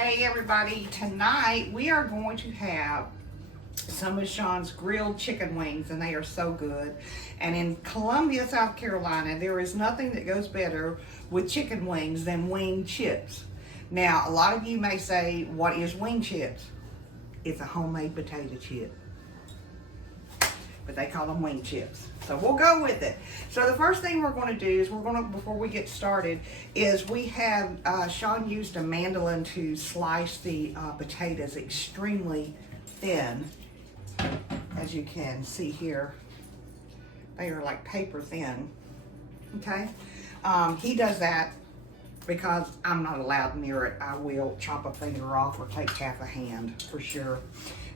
Hey everybody, tonight we are going to have some of Sean's grilled chicken wings, and they are so good. And in Columbia, South Carolina, there is nothing that goes better with chicken wings than wing chips. Now, a lot of you may say, what is wing chips? It's a homemade potato chip, but they call them wing chips. So we'll go with it. So the first thing we're going to do is before we get started, is we have, Sean used a mandolin to slice the potatoes extremely thin. As you can see here, they are like paper thin, okay? He does that because I'm not allowed near it. I will chop a finger off or take half a hand for sure.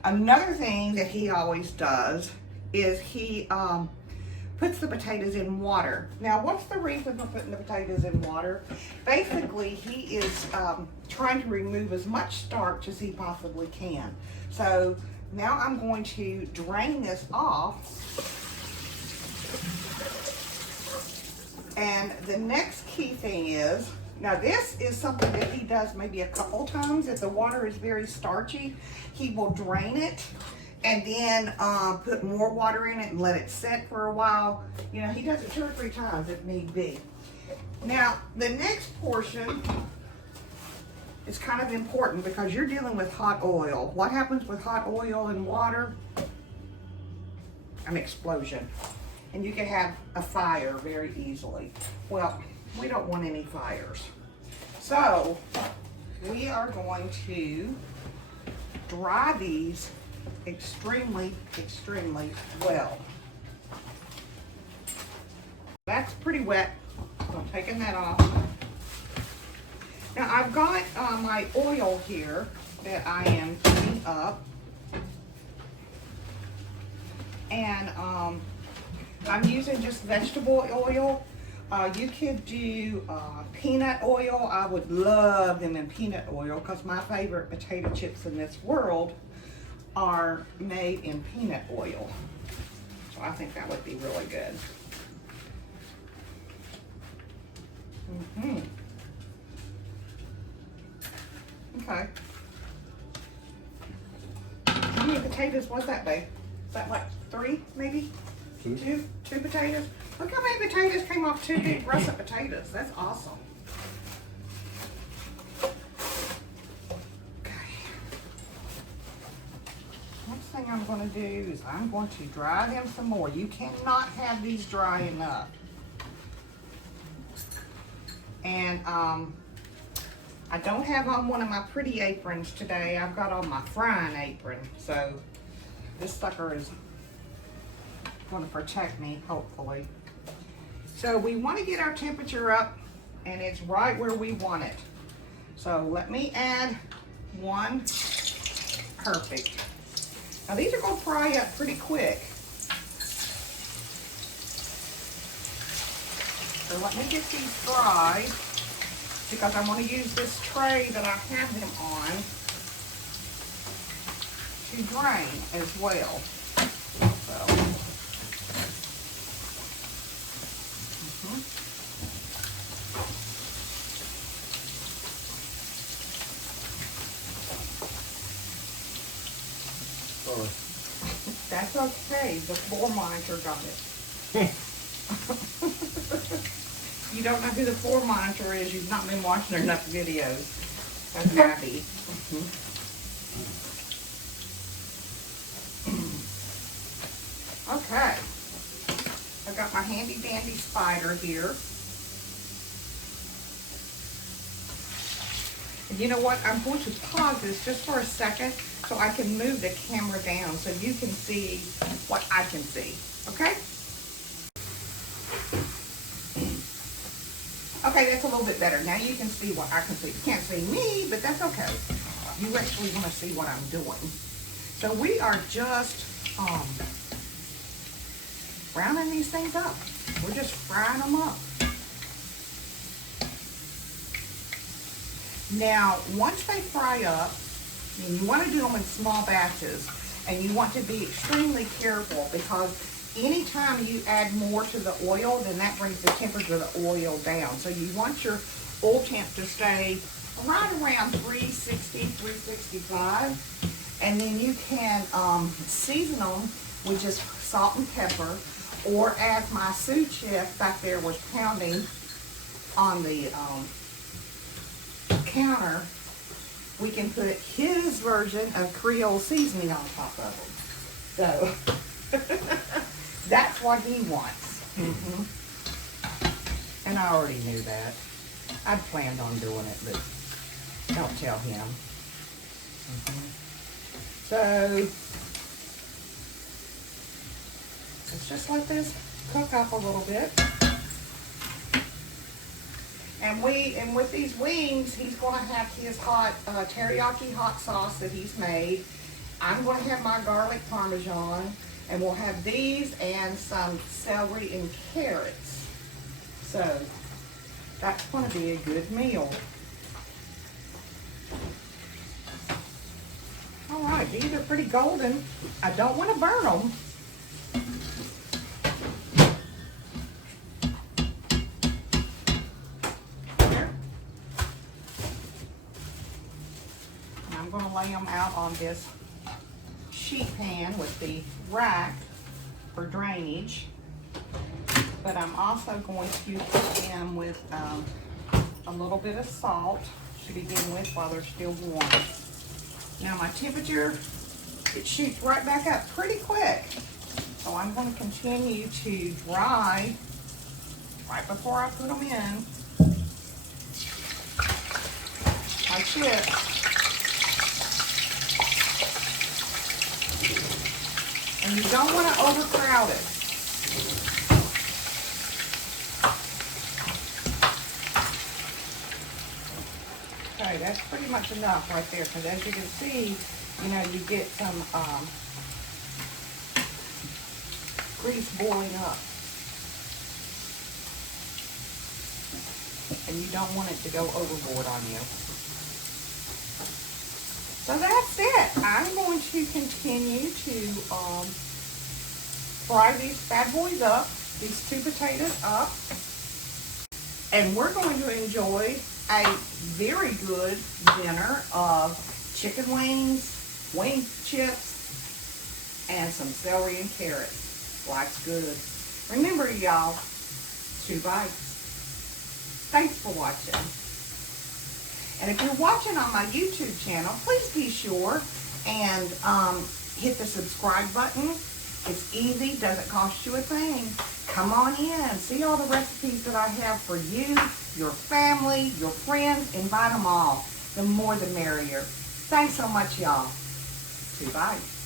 Another thing that he always does is he puts the potatoes in water. Now, what's the reason for putting the potatoes in water? Basically, he is trying to remove as much starch as he possibly can. So now I'm going to drain this off. And the next key thing is, now this is something that he does maybe a couple times. If the water is very starchy, he will drain it and then put more water in it and let it set for a while. You know, he does it 2 or 3 times if need be. Now, the next portion is kind of important because you're dealing with hot oil. What happens with hot oil and water? An explosion. And you can have a fire very easily. Well, we don't want any fires. So, we are going to dry these extremely well. That's pretty wet, so I'm taking that off. Now I've got my oil here that I am heating up, and I'm using just vegetable oil. You could do peanut oil. I would love them in peanut oil because my favorite potato chips in this world are made in peanut oil. So I think that would be really good. Okay. How many potatoes was that, babe? Is that like 3 maybe? Two potatoes? Look how many potatoes came off 2 big russet potatoes. That's awesome. Thing I'm going to do is I'm going to dry them some more. You cannot have these dry enough. And I don't have on one of my pretty aprons today. I've got on my frying apron. So this sucker is going to protect me, hopefully. So we want to get our temperature up, and it's right where we want it. So let me add 1. Perfect. Now these are going to fry up pretty quick. So let me get these fried because I want to use this tray that I have them on to drain as well. So. That's okay. The floor monitor got it. You don't know who the floor monitor is. You've not been watching enough videos. That's Abby. Okay. I've got my handy dandy spider here. And you know what? I'm going to pause this just for a second so I can move the camera down so you can see what I can see, okay? Okay, that's a little bit better. Now you can see what I can see. You can't see me, but that's okay. You actually want to see what I'm doing. So we are just browning these things up. We're just frying them up. Now, once they fry up, and you want to do them in small batches, and you want to be extremely careful because anytime you add more to the oil, then that brings the temperature of the oil down. So you want your oil temp to stay right around 360, 365. And then you can season them with just salt and pepper, or as my sous chef back there was pounding on the counter, we can put his version of Creole seasoning on top of them. So that's what he wants. And I already knew that. I'd planned on doing it, but don't tell him. So let's just let this cook up a little bit. And with these wings, he's going to have his hot teriyaki hot sauce that he's made. I'm going to have my garlic parmesan, and we'll have these and some celery and carrots. So that's going to be a good meal. All right, these are pretty golden. I don't want to burn them. I'm going to lay them out on this sheet pan with the rack for drainage. But I'm also going to put them with a little bit of salt to begin with while they're still warm. Now my temperature, it shoots right back up pretty quick. So I'm going to continue to dry right before I put them in. Like this. And you don't want to overcrowd it. Okay, that's pretty much enough right there, because as you can see, you know, you get some grease boiling up. And you don't want it to go overboard on you. So that's it. I'm going to continue to fry these bad boys up, these 2 potatoes up. And we're going to enjoy a very good dinner of chicken wings, wing chips, and some celery and carrots. Life's good. Remember, y'all, 2 bites. Thanks for watching. And if you're watching on my YouTube channel, please be sure and hit the subscribe button. It's easy, doesn't cost you a thing. Come on in, see all the recipes that I have for you, your family, your friends. Invite them all. The more the merrier. Thanks so much, y'all. 2 bites.